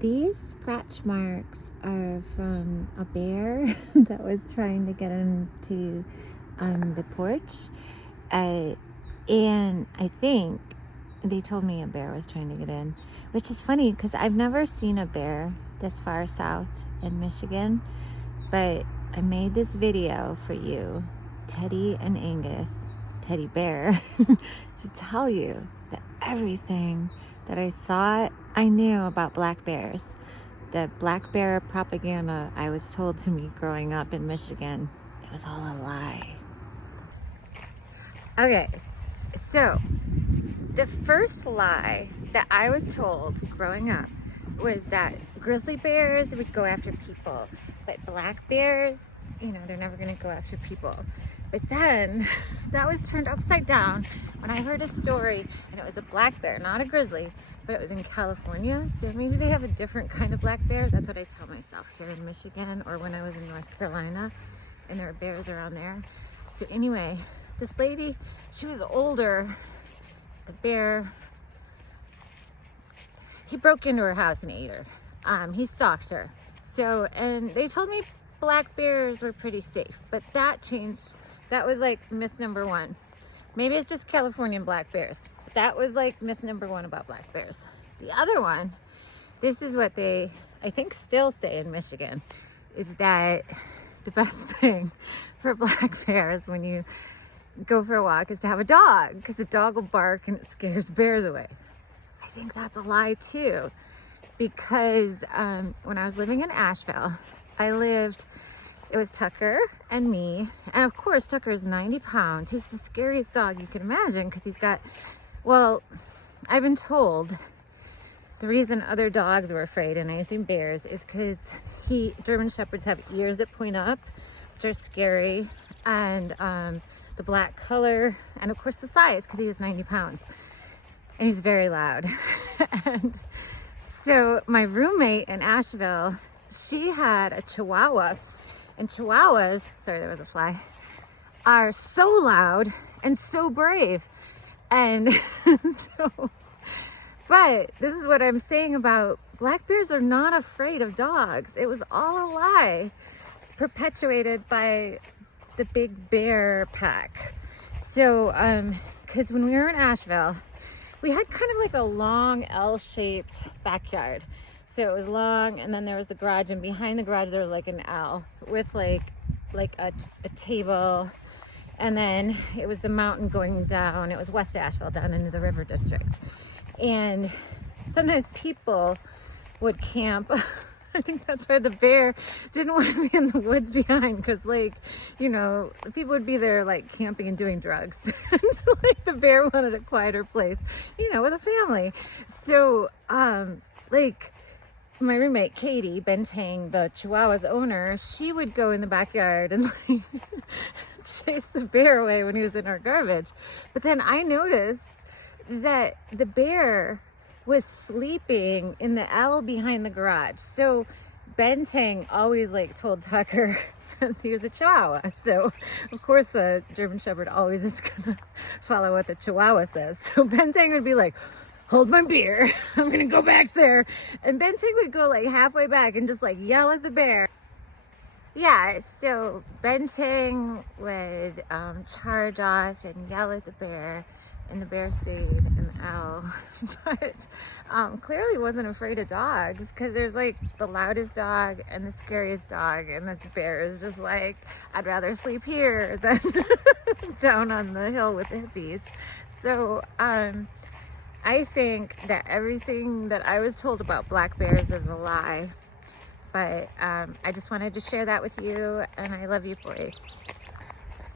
These scratch marks are from a bear that was trying to get into the porch. And I think they told me a bear was trying to get in, which is funny because I've never seen a bear this far south in Michigan. But I made this video for you, Teddy and Angus, Teddy Bear, to tell you that everything that I thought I knew about black bears, the black bear propaganda I was told to me growing up in Michigan, it was all a lie. Okay, so the first lie that I was told growing up was that grizzly bears would go after people, but black bears, you know, they're never going to go after people. But then that was turned upside down when I heard a story, and it was a black bear, not a grizzly, but it was in California. So maybe they have a different kind of black bear. That's what I tell myself here in Michigan, or when I was in North Carolina and there are bears around there. So anyway, this lady, she was older. The bear, he broke into her house and ate her. He stalked her. So, and they told me black bears were pretty safe, but that changed. That was like myth number one. Maybe it's just Californian black bears. That was like myth number one about black bears. The other one, this is what they, I think, still say in Michigan, is that the best thing for black bears when you go for a walk is to have a dog, because the dog will bark and it scares bears away. I think that's a lie too, because when I was living in Asheville, it was Tucker and me, and of course Tucker is 90 pounds. He's the scariest dog you can imagine, because he's got, well, I've been told the reason other dogs were afraid, and I assume bears, is because German Shepherds have ears that point up, which are scary, and the black color, and of course the size, because he was 90 pounds and he's very loud. And so my roommate in Asheville, she had a Chihuahua, and Chihuahuas, sorry, there was a fly, are so loud and so brave. And so, but this is what I'm saying about black bears are not afraid of dogs. It was all a lie perpetuated by the big bear pack. So because when we were in Asheville, we had kind of like a long L-shaped backyard. So it was long, and then there was the garage, and behind the garage there was like an L with like a table, and then it was the mountain going down. It was West Asheville down into the River District, and sometimes people would camp. I think that's why the bear didn't want to be in the woods behind, because, like, you know, people would be there like camping and doing drugs. And like the bear wanted a quieter place, you know, with a family. So like my roommate Katie Bentang, the Chihuahua's owner, she would go in the backyard and like chase the bear away when he was in our garbage. But then I noticed that the bear was sleeping in the L behind the garage. So Bentang always like told Tucker, because he was a Chihuahua. So of course a German Shepherd always is gonna follow what the Chihuahua says. So Bentang would be like, hold my beer, I'm gonna go back there. And Bentang would go like halfway back and just like yell at the bear. Yeah, so Bentang would charge off and yell at the bear, and the bear stayed in the L. But clearly wasn't afraid of dogs, because there's like the loudest dog and the scariest dog, and this bear is just like, I'd rather sleep here than down on the hill with the hippies. So I think that everything that I was told about black bears is a lie. But I just wanted to share that with you, and I love you boys.